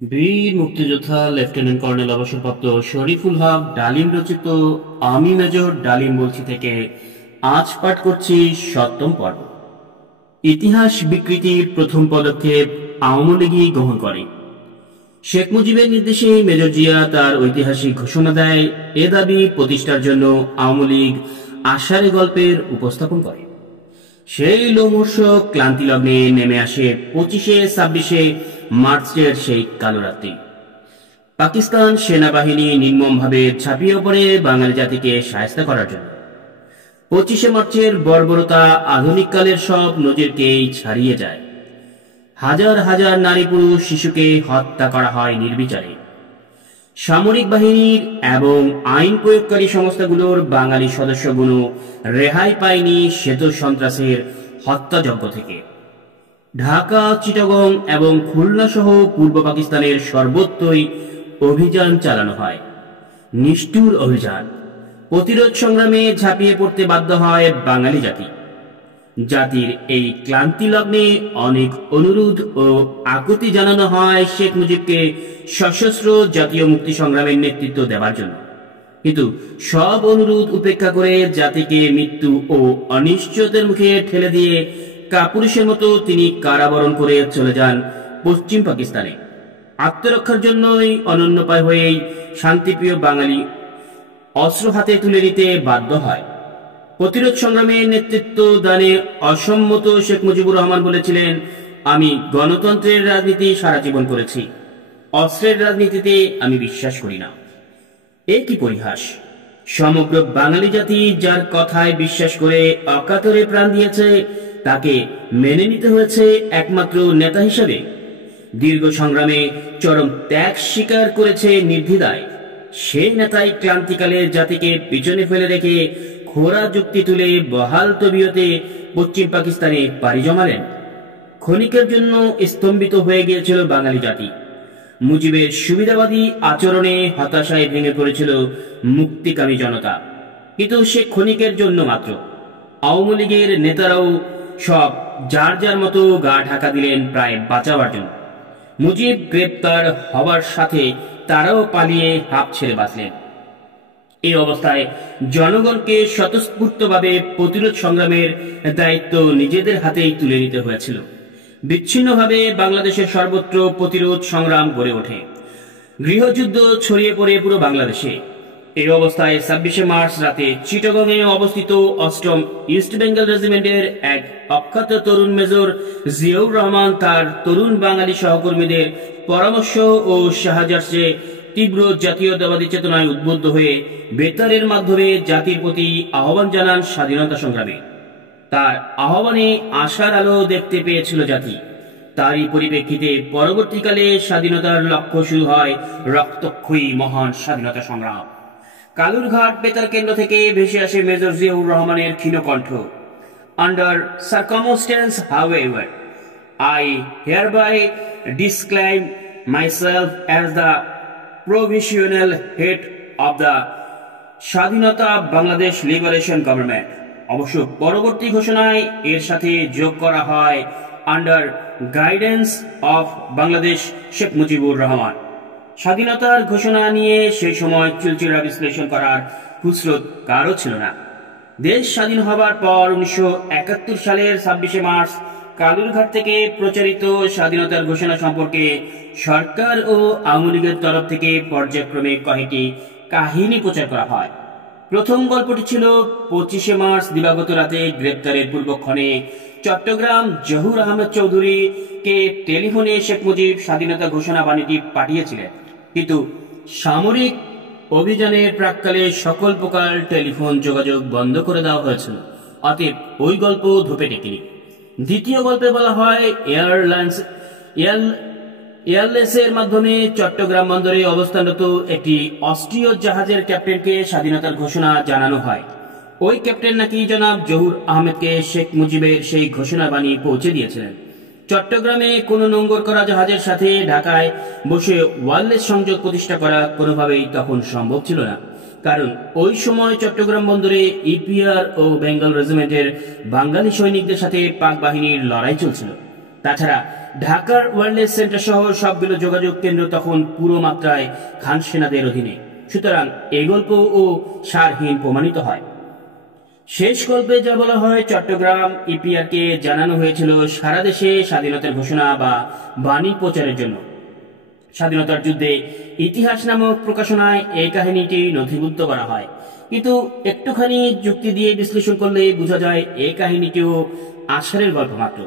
বীর মুক্তিযোদ্ধা lieutenant colonel অবসরপ্রাপ্ত শরীফুল হক ডালিম রচিত আমি মেজর ডালিম বলছি থেকে আজ পাঠ করছি ৭ম পর্ব। ইতিহাস বিকৃতির প্রথম পদক্ষেপ আওয়ামী লীগই গ্রহণ করে। শেখ মুজিবের নির্দেশে মেজর জিয়া তার ঐতিহাসিক ঘোষণা দেয়, এ দাবি প্রতিষ্ঠার জন্য আওয়ামী লীগ আষাঢ়ে গল্পের উপস্থাপন করে। সেই লোমহর্ষ ক্লান্তি লগ্নে নেমে আসে ২৫-২৬ মার্চের সেই কালো রাত্রি। পাকিস্তান সেনাবাহিনী নির্মমভাবে ঝাঁপিয়ে পড়ে বাঙালি জাতিকে শায়েস্তা করার জন্য। ২৫ মার্চের বর্বরতা আধুনিক কালের সব নজিরকেই ছাড়িয়ে যায়। হাজার হাজার নারী পুরুষ শিশুকে হত্যা করা হয় নির্বিচারে। সামরিক বাহিনীর এবং আইন প্রয়োগকারী সংস্থাগুলোর বাঙালি সদস্যগুলো রেহাই পায়নি শ্বেত সন্ত্রাসের হত্যাযজ্ঞ থেকে। ঢাকা, চিটাগং এবং খুলনা সহ পূর্ব পাকিস্তানের সর্বত্রই অভিযান চালানো হয়, নিষ্ঠুর অভিযান। প্রতিরোধ সংগ্রামে ঝাঁপিয়ে পড়তে বাধ্য হয় বাঙালি জাতি। জাতির এই ক্লান্তি লগ্নে অনেক অনুরোধ ও আকুতি জানানো হয় শেখ মুজিবকে সশস্ত্র জাতীয় মুক্তি সংগ্রামের নেতৃত্ব দেওয়ার জন্য। কিন্তু সব অনুরোধ উপেক্ষা করে জাতিকে মৃত্যু ও অনিশ্চয়তার মুখে ঠেলে দিয়ে কাপুরুষের মতো তিনি কারাবরণ করে চলে যান পশ্চিম পাকিস্তানে। আত্মরক্ষার জন্যই অনন্যোপায় হয়েই শান্তিপ্রিয় বাঙালি অস্ত্র হাতে তুলে নিতে বাধ্য হয়। প্রতিরোধ সংগ্রামে নেতৃত্ব দানে অসম্মত শেখ মুজিবুর রহমান বলেছিলেন, আমি গণতন্ত্রের রাজনীতি সারা জীবন করেছি, অস্ত্রের রাজনীতিতে আমি বিশ্বাস করি না। এ কি পরিহাস! সমগ্র বাঙালি জাতি যার কথায় বিশ্বাস করে অকাতরে প্রাণ দিয়েছে, তাকে মেনে নিতে হয়েছে একমাত্র নেতা হিসেবে। দীর্ঘ সংগ্রামে চরম ত্যাগ স্বীকার করেছে নির্দ্বিধায়। সেই নেতাই ক্লান্তিকালে জাতিকে পিছনে ফেলে রেখে খোরা যুক্তি তুলে বহাল তবিয়তে পশ্চিম পাকিস্তানে পাড়ি জমালেন। ক্ষণিকের জন্য স্তম্ভিত হয়ে গিয়েছিল বাঙালি জাতি। মুজিবের সুবিধাবাদী আচরণে হতাশায় ভেঙে পড়েছিল মুক্তিকামী জনতা, কিন্তু সে ক্ষণিকের জন্য মাত্র। আওয়ামী লীগের নেতারাও সব যার যার মতো গা ঢাকা দিলেন প্রায় বাঁচাবার জন্য। মুজিব গ্রেপ্তার হবার সাথে তারাও পালিয়ে হাঁপ ছেড়ে বাঁচলেন। এই অবস্থায় জনগণকে স্বতঃস্ফূর্তভাবে প্রতিরোধ সংগ্রামের দায়িত্ব নিজেদের হাতেই তুলে নিতে হয়েছিল। বিচ্ছিন্নভাবে বাংলাদেশের সর্বত্র প্রতিরোধ সংগ্রাম গড়ে ওঠে। গৃহযুদ্ধ ছড়িয়ে পড়ে পুরো বাংলাদেশে। এই অবস্থায় ২৬ মার্চ রাতে চিটাগংয়ে অবস্থিত ৮ম ইস্ট বেঙ্গল রেজিমেন্টের এক অখ্যাত তরুণ মেজর জিয়াউর রহমান তার তরুণ বাঙালি সহকর্মীদের পরামর্শ ও সাহায্যার্থে তীব্র জাতীয়তাবাদী চেতনায় উদ্বুদ্ধ হয়ে বেতারের মাধ্যমে জাতির প্রতি আহ্বান জানান স্বাধীনতা সংগ্রামে। তার আহ্বানে আশার আলো দেখতে পেয়েছিল জাতি। তারই পরিপ্রেক্ষিতে পরবর্তীকালে স্বাধীনতার লক্ষ্য শুরু হয় রক্তক্ষয়ী মহান স্বাধীনতা সংগ্রাম। কালুরঘাট বেতার কেন্দ্র থেকে ভেসে আসে মেজর জিয়াউর রহমানের ক্ষীণ কণ্ঠ। Under circumstance however, I hereby disclaim myself as the provisional head of the স্বাধীনতা বাংলাদেশ লিবারেশন গভর্নমেন্ট। অবশ্য পরবর্তী ঘোষণায় এর সাথে যোগ করা হয় under guidance of Bangladesh Sheikh Mujibur Rahman. স্বাধীনতার ঘোষণা নিয়ে সেই সময় চুলচেরা বিশ্লেষণ করার ফুসরত কারও ছিল না। দেশ স্বাধীন হবার পর ১৯৭১ সালের ২৬ মার্চ কালুরঘাট থেকে প্রচারিত স্বাধীনতার ঘোষণা সম্পর্কে সরকার ও আওয়ামী লীগের তরফ থেকে পর্যায়ক্রমে কয়েকটি কাহিনী প্রচার করা হয়। প্রথম গল্পটি ছিল ২৫ মার্চ দিবাগত রাতে গ্রেপ্তারের পূর্বক্ষণে চট্টগ্রাম জহুর আহমেদ চৌধুরীকে টেলিফোনে শেখ মুজিব স্বাধীনতা ঘোষণা বাণীটি পাঠিয়েছিলেন, কিন্তু সামরিক অভিযানের প্রাক্কালে সকল প্রকার টেলিফোন যোগাযোগ বন্ধ করে দেওয়া হয়েছিল। অতএব ওই গল্প ধোপে টেকেনি। দ্বিতীয় গল্পে বলা হয় এয়ারলেসের মাধ্যমে চট্টগ্রাম বন্দরে অবস্থানরত একটি অস্ট্রীয় জাহাজের ক্যাপ্টেনকে স্বাধীনতার ঘোষণা জানানো হয়। ওই ক্যাপ্টেন নাকি জনাব জহুর আহমেদকে শেখ মুজিবের সেই ঘোষণা বাণী পৌঁছে দিয়েছিলেন। চট্টগ্রামে কোনো নোঙ্গর করা জাহাজের সাথে ঢাকায় বসে ওয়্যারলেস সংযোগ প্রতিষ্ঠা করা কোনোভাবেই তখন সম্ভব ছিল না, কারণ ওই সময় চট্টগ্রাম বন্দরে ইপিআর ও বেঙ্গল রেজিমেন্টের বাঙালি সৈনিকদের সাথে পাক বাহিনীর লড়াই চলছিল। তাছাড়া ঢাকার ওয়্যারলেস সেন্টার সহ সবগুলো যোগাযোগ কেন্দ্র তখন পুরো মাত্রায় খান সেনাদের অধীনে। সুতরাং এই গল্প ও সারহীন প্রমাণিত হয়। শেষ গল্পে যা বলা হয়, চট্টগ্রাম ইপিআরকে জানানো হয়েছিল সারা দেশে স্বাধীনতার ঘোষণা বা বাণী প্রচারের জন্য। স্বাধীনতার যুদ্ধে ইতিহাস নামক প্রকাশনায় এই কাহিনীটি নথিভুক্ত করা হয়, কিন্তু একটুখানি যুক্তি দিয়ে বিশ্লেষণ করলে বোঝা যায় এই কাহিনীটিও আষাঢ়ের গল্প মাত্র।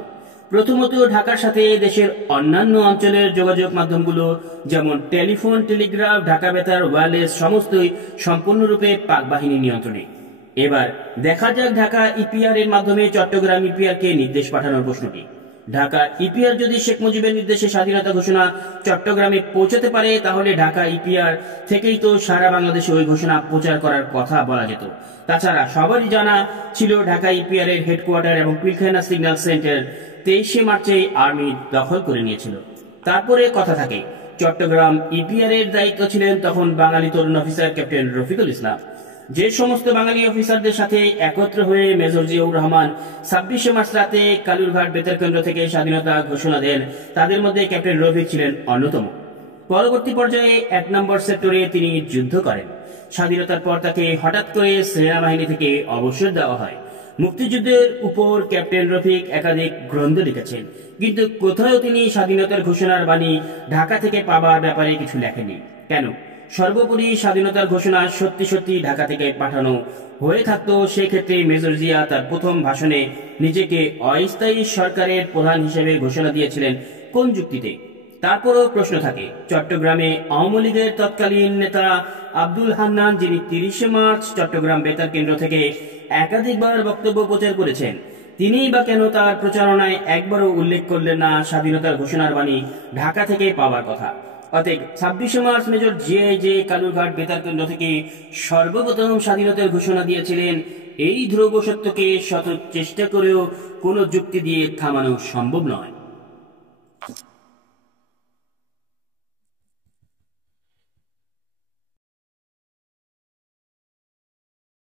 প্রথমত, ঢাকার সাথে দেশের অন্যান্য অঞ্চলের যোগাযোগ মাধ্যমগুলো যেমন টেলিফোন, টেলিগ্রাফ, ঢাকা বেতার, ওয়্যারলেস সমস্তই সম্পূর্ণরূপে পাক বাহিনীর নিয়ন্ত্রণে। এবার দেখা যাক ঢাকা ইপিআর এর মাধ্যমে চট্টগ্রাম ইপিআর কে নির্দেশ পাঠানোর প্রশ্নটি। ঢাকা ইপিআর যদি শেখ মুজিবের নির্দেশে স্বাধীনতা ঘোষণা চট্টগ্রামে পৌঁছাতে পারে, তাহলে ঢাকা ইপিআর থেকেই তো সারা বাংলাদেশে ওই ঘোষণা প্রচার করার কথা বলা যেত। তাছাড়া সবারই জানা ছিল ঢাকা ইপিআর এর হেডকোয়ার্টার এবং পিলখানা সিগন্যাল সেন্টার 23শে মার্চে আর্মি দখল করে নিয়েছিল। তারপরে কথা থাকে, চট্টগ্রাম ইপিআর এর দায়িত্ব ছিলেন তখন বাঙালি তরুণ অফিসার ক্যাপ্টেন রফিকুল ইসলাম। যে সমস্ত বাঙালি অফিসারদের সাথে একত্র হয়ে মেজর জিয়াউর রহমান 26শে মার্চ রাতে কালুরঘাট বেতার কেন্দ্র থেকে স্বাধীনতা ঘোষণা দেন, তাদের মধ্যে ক্যাপ্টেন রফিক ছিলেন অন্যতম। পরবর্তী পর্যায়ে 1 নম্বর সেক্টরে তিনি যুদ্ধ করেন। স্বাধীনতার পর তাকে হঠাৎ করে সেনাবাহিনী থেকে অবসর দেওয়া হয়। মুক্তিযুদ্ধের উপর ক্যাপ্টেন রফিক একাধিক গ্রন্থ লিখেছেন, কিন্তু কোথাও তিনি স্বাধীনতার ঘোষণার বাণী ঢাকা থেকে পাবার ব্যাপারে কিছু লেখেননি। কেন? সর্বোপরি স্বাধীনতার ঘোষণা সত্যি সত্যি ঢাকা থেকে পাঠানো হয়ে থাকতো, সেক্ষেত্রে মেজর জিয়া তার প্রথম ভাষণে নিজেকে অস্থায়ী সরকারের প্রধান হিসেবে ঘোষণা দিয়েছিলেন কোন যুক্তিতে? তারপরও প্রশ্ন থাকে, চট্টগ্রামে আওয়ামী লীগের তৎকালীন নেতা আব্দুল হান্নান, যিনি 30শে মার্চ চট্টগ্রাম বেতার কেন্দ্র থেকে একাধিকবার বক্তব্য প্রচার করেছেন, তিনিই বা কেন তার প্রচারণায় একবারও উল্লেখ করলেন না স্বাধীনতার ঘোষণার বাণী ঢাকা থেকে পাওয়ার কথা? অতএব 26শে মার্চ মেজর জিয়া যে কালুরঘাট বেতার কেন্দ্র থেকে সর্বপ্রথম স্বাধীনতার ঘোষণা দিয়েছিলেন, এই ধ্রুব সত্যকে শত চেষ্টা করেও কোনো যুক্তি দিয়ে থামানো সম্ভব নয়।